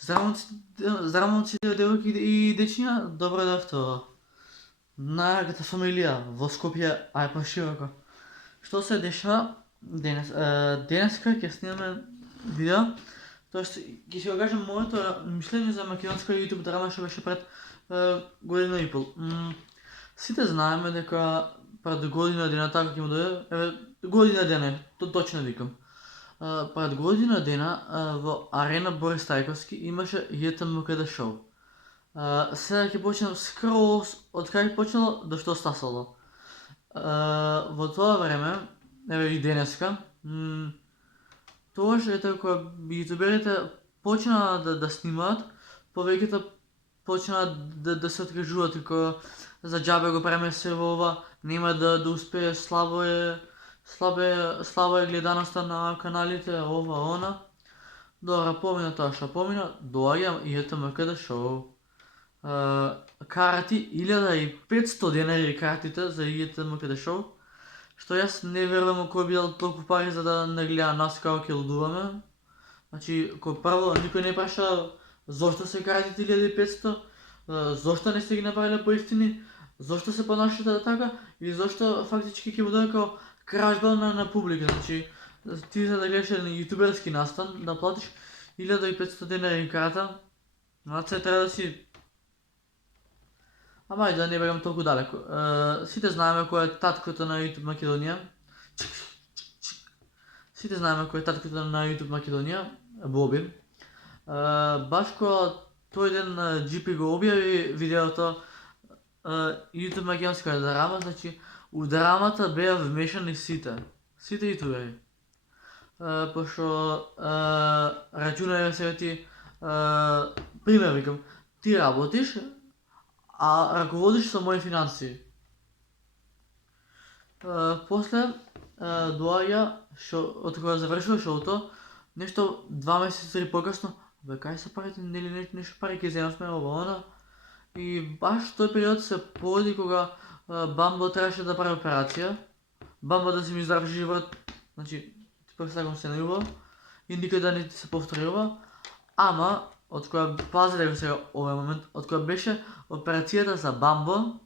Здраво момците, девојки и дечиња, добро дојавте во најаката фамилија во Скопје, а и пошироко. Што се дешава денес? Денеска ќе снимаме видео, тоест ќе си го кажам моето мишлење за македонска YouTube драма што беше пред година и пол. Сите знаеме дека пред година дена така ќе му дојде, година дена, точно викам. Пред година дена во Арена Борис Тајковски имаше ЈТМКД шоу. Сега ќе почнем скроз од кај почнало до што стасало. Во тоа време, еве и денеска, тогаш ете кога јутуберите почнаа да снимаат, повеќето почнаа да се откажуваат како за џабе го правиме се во ова, нема да успее, слабо е гледаноста на каналите, ова, она. Добра, помина тоа што помина, доаѓа ЈТМКД шоу. Карати 1500 денари картите за ЈТМКД шоу, што јас не верувам кој бил толку пари за да не гледа нас како ќе лудуваме. Значи, кој прво никој не праша зошто се картите 1500, зошто не сте ги направиле поевтини, зошто се понашате така и зошто фактички ќе биде како кражба на публика. Значи, ти за да гледаш еден јутуберски настан, да платиш 1500 денари карта, значи треба да си... Ама ајде да не бегам толку далеко. Сите знаеме кој е таткото на YouTube Македонија. Сите знаеме кој е таткото на YouTube Македонија, Боби. Баш кога тој ден GP го објави видеото YouTube македонска драма, значи у драмата беа вмешани сите јутубери. Пошто рачунај се ти, пример викам, ти работиш, а раководиш со мои финансии. После доаѓа, од кога завршува шоуто, нешто 2 месеци покасно, бе кај се парите, нели нешто пари ќе земавме ова она. И баш тој период се погоди кога Бамбо требаше да прави операција. Бамбо да си ми здрав живот, значи, представам се на убаво, и никој да не се повторува. Ама, од кога пазите го сега овој момент, од кога беше операцијата за Бамбо,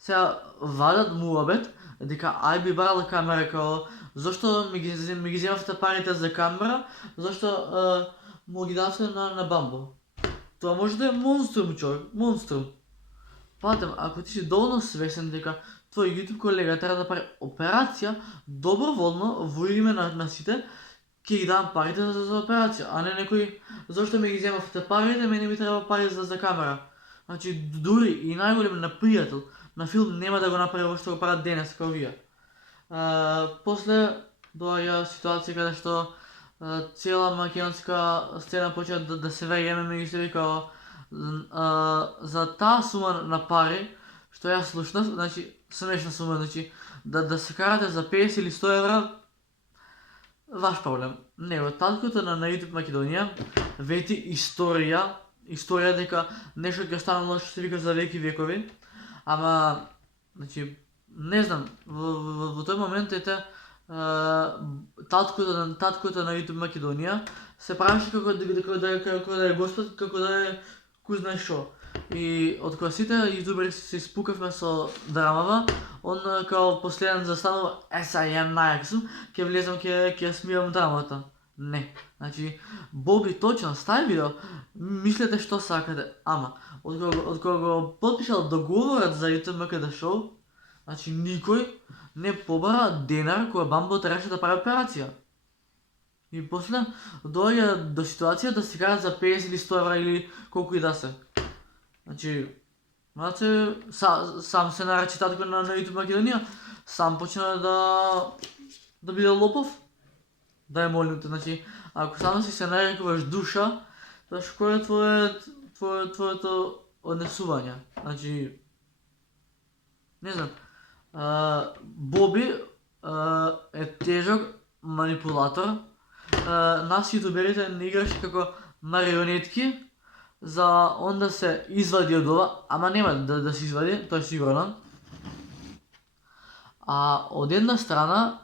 сега вадат муабет дека ај би барал камера као зошто ми ги земавте парите за камера, зошто му ги давте на Бамбо. Тоа може да е монструм човек, монструм. Патем, ако ти си доволно свесен дека твој YouTube колега треба да прави операција, доброволно во име на сите, ќе ги давам парите за операција, а не некој зошто ми ги земавте парите, мене ми треба пари за камера. Значи, дури и најголем на пријател на филм нема да го направи во што го прават денес као вие. После доаѓа ситуација каде што цела македонска сцена почна да се веѓаме меѓу себе као за таа сума на пари што јас слушнав, значи смешна сума, значи да се карате за 50 или 100 евра, ваш проблем. Него таткото на YouTube Македонија вети историја дека нешто ќе останало што се вика за веки векови, ама, значи, не знам, во тој момент ете таткото на YouTube Македонија се правеше како да е Господ, како да е кој знае шо. И од кога сите јутубери се испукавме со драмава, он као последен застанува, сега ја најак сум, ќе влезам, ќе смивам драмата. Не. Значи, Боби точно стави видео, мислете што сакате, ама од кога го потпишал договорот за ЈТМКД шоу, значи никој не побара денар кога Бамбо требаше да прави операција. И после доаѓа до ситуација да се карат за 50 или 100 евра или колку и да се. Значи, сам се нарече татко на YouTube Македонија, сам почна да биде лопов. Дај молим те, значи, ако само си се нарекуваш душа, тоа кој е твоето однесување? Значи, не знам, Боби е тежок манипулатор. Нас јутуберите не играше како марионетки за он да се извади од ова, ама нема да се извади, тоа е сигурно. А од една страна,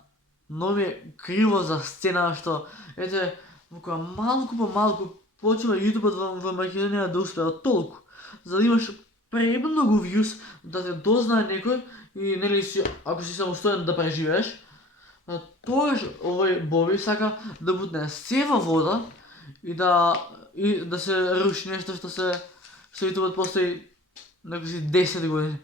но ми е криво за сцена што, ете, малку по малку почва YouTube во Македонија да успеа толку, за да имаш премногу views, да те дознае некој и нели си, ако си самостоен да преживееш, тогаш овој Боби сака да бутне се во вода и да се руши нешто што YouTube постои некои 10 години.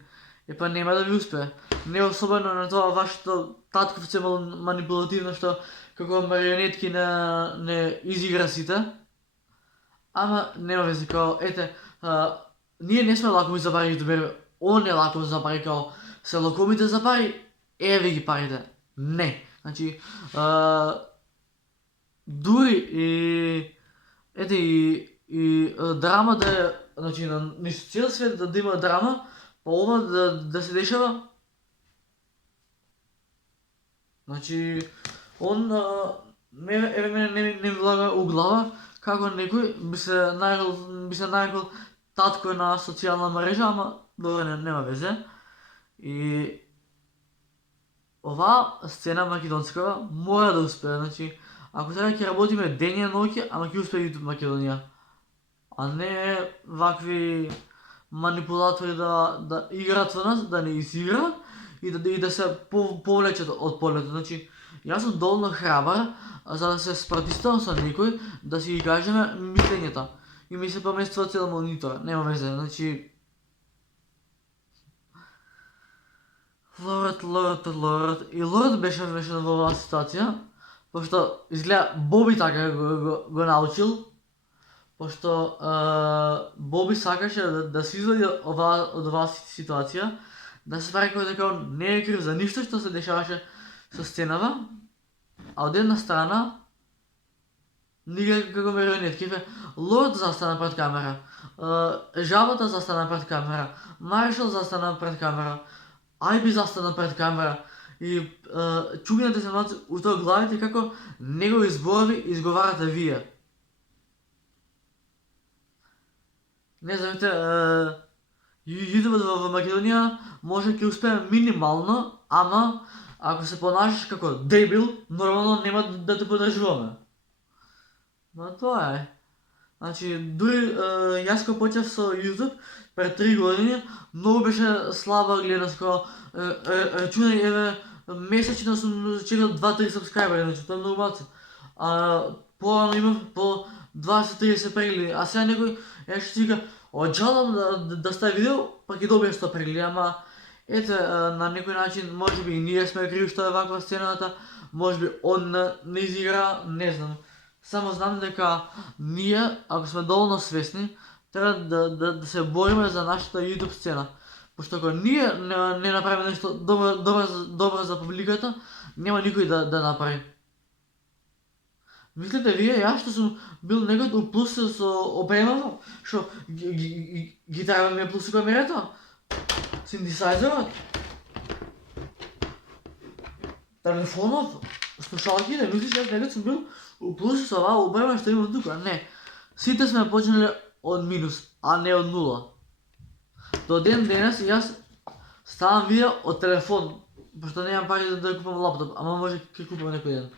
Епа нема да ви успее. Не особено на тоа вашето татковце манипулативно што како марионетки не изигра сите. Ама нема везе, као ете, ние не сме лакови за пари јутубери, он е лаков за пари, као се локомите за пари, еве ги парите. Не. Значи, дури и драма да е, значи на цел свет да има драма, па ова да се дешава. Значи, он мене не ми влага у глава како некој би се нарекол татко на социјална мрежа, ама добро нема везе. И оваа сцена македонскава мора да успее, значи ако сега ќе работиме дење ноќе, ама ќе успее YouTube Македонија, а не вакви манипулатори да играат во нас, да не изиграат и да се повлечат од полето. Значи, јас сум доволно храбар за да се спротивставам со некој, да си ги кажеме мислењата. И ми се поместува цел монитор, нема везе, значи Лорд. И Лорд беше вмешан во оваа ситуација, пошто изгледа Боби така го научил, пошто Боби сакаше да се извади од оваа ситуација, да се прави дека он не е крив за ништо што се дешаваше со сценава, а од една страна ние како марионетки, Лорд застана пред камера, Жабата застана пред камера, Маршал застана пред камера, Ајби застана пред камера и чугнете се у тоа главите како негови зборови изговарате вие. Не знаете, YouTube во Македонија може ќе успее минимално, ама ако се понашаш како дебил, нормално нема да те подржуваме. Но тоа е. Значи, дури јас кога почнав со YouTube пред 3 години, многу беше слаба гледаност, како рачунај, еве, месечно сум чекал 2-3 сабскрајбери, значи тоа е многу малку. Порано имав по 20-30 прегледи, а сега некој ќе ти вика, оджалам да стави видео, па ќе добие 100 прегледи, ама ете, на некој начин, можеби и ние сме криви што е ваква сцената, можеби он не изигра, не знам. Само знам дека ние, ако сме доволно свесни, треба да се бориме за нашата YouTube сцена. Пошто ако ние не направиме нешто добро за публиката, нема никој да направи. Мислите вие, јас што сум бил некој уплусил со опремата, што гитара ми е плюси камерата, синтесайзерот, телефонот, слушалките, мислиш јас некој сум бил уплусил со оваа опрема што имам тука? Не. Сите сме почнале од минус, а не од нула. До ден денес јас ставам видео од телефон, пошто немам пари да купам лаптоп, ама може ќе купам некој ден.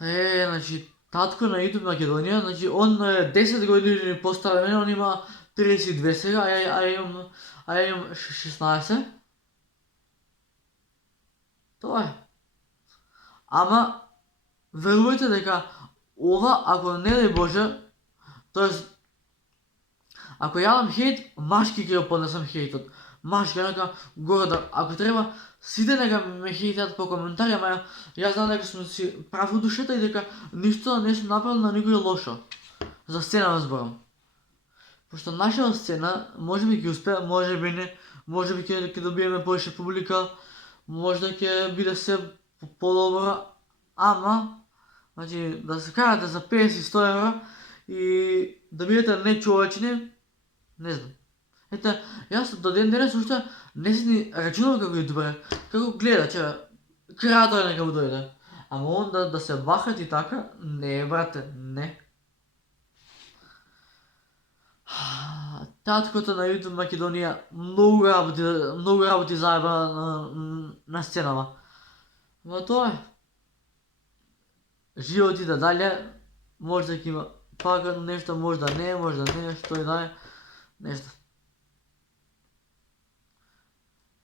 Значи, татко на YouTube Македонија, значи, он 10 години постара мене, он има 32 сега, а ја имам 16. Тоа е. Ама, верувајте дека ова, ако не дај Боже, тоест, ако јадам хейт, машки ќе го поднесам хейтот. Машки, нека горда, ако треба, сите нека ме хейтат по коментари, ама јас знам дека сум си прав од душета и дека ништо не сум направил на никој лошо. За сцена зборам. Пошто нашата сцена можеби ќе успее, можеби не, можеби ќе добиеме повеќе публика, можда ќе биде се подобро, ама, значи, да се карате за 50-100 евра и да бидете нечовечни, не знам. Ете, јас до ден денес уште не си ни рачунал како јутубер, како гледаче, креатор нека му дојде. Ама он да се бахат и така, не брате, не. Таткото на YouTube Македонија многу работи заеба на сценава. Но тоа е. Живот иде дале, Možda ќе има пак нешто, можда не, што и да е, нешто.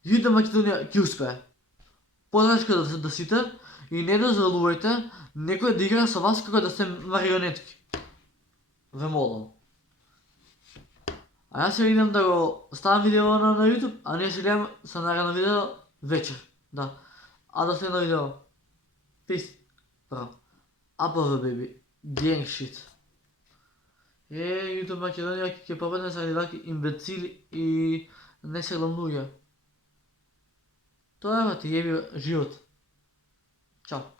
YouTube Македонија ќе успее. Подрачка да сите и не дозволувајте некој да игра со вас како да сте марионетки. Ве молам. А јас ќе идем да го ставам видео на YouTube, а ние ќе гледаме со наредно видео вечер. Да. А до следно видео. Peace. Браво. APV baby. Gang shit. YouTube Македонија ќе победне заради ваки имбецили и не се луѓе. Тоа е ти еби живот. Чао.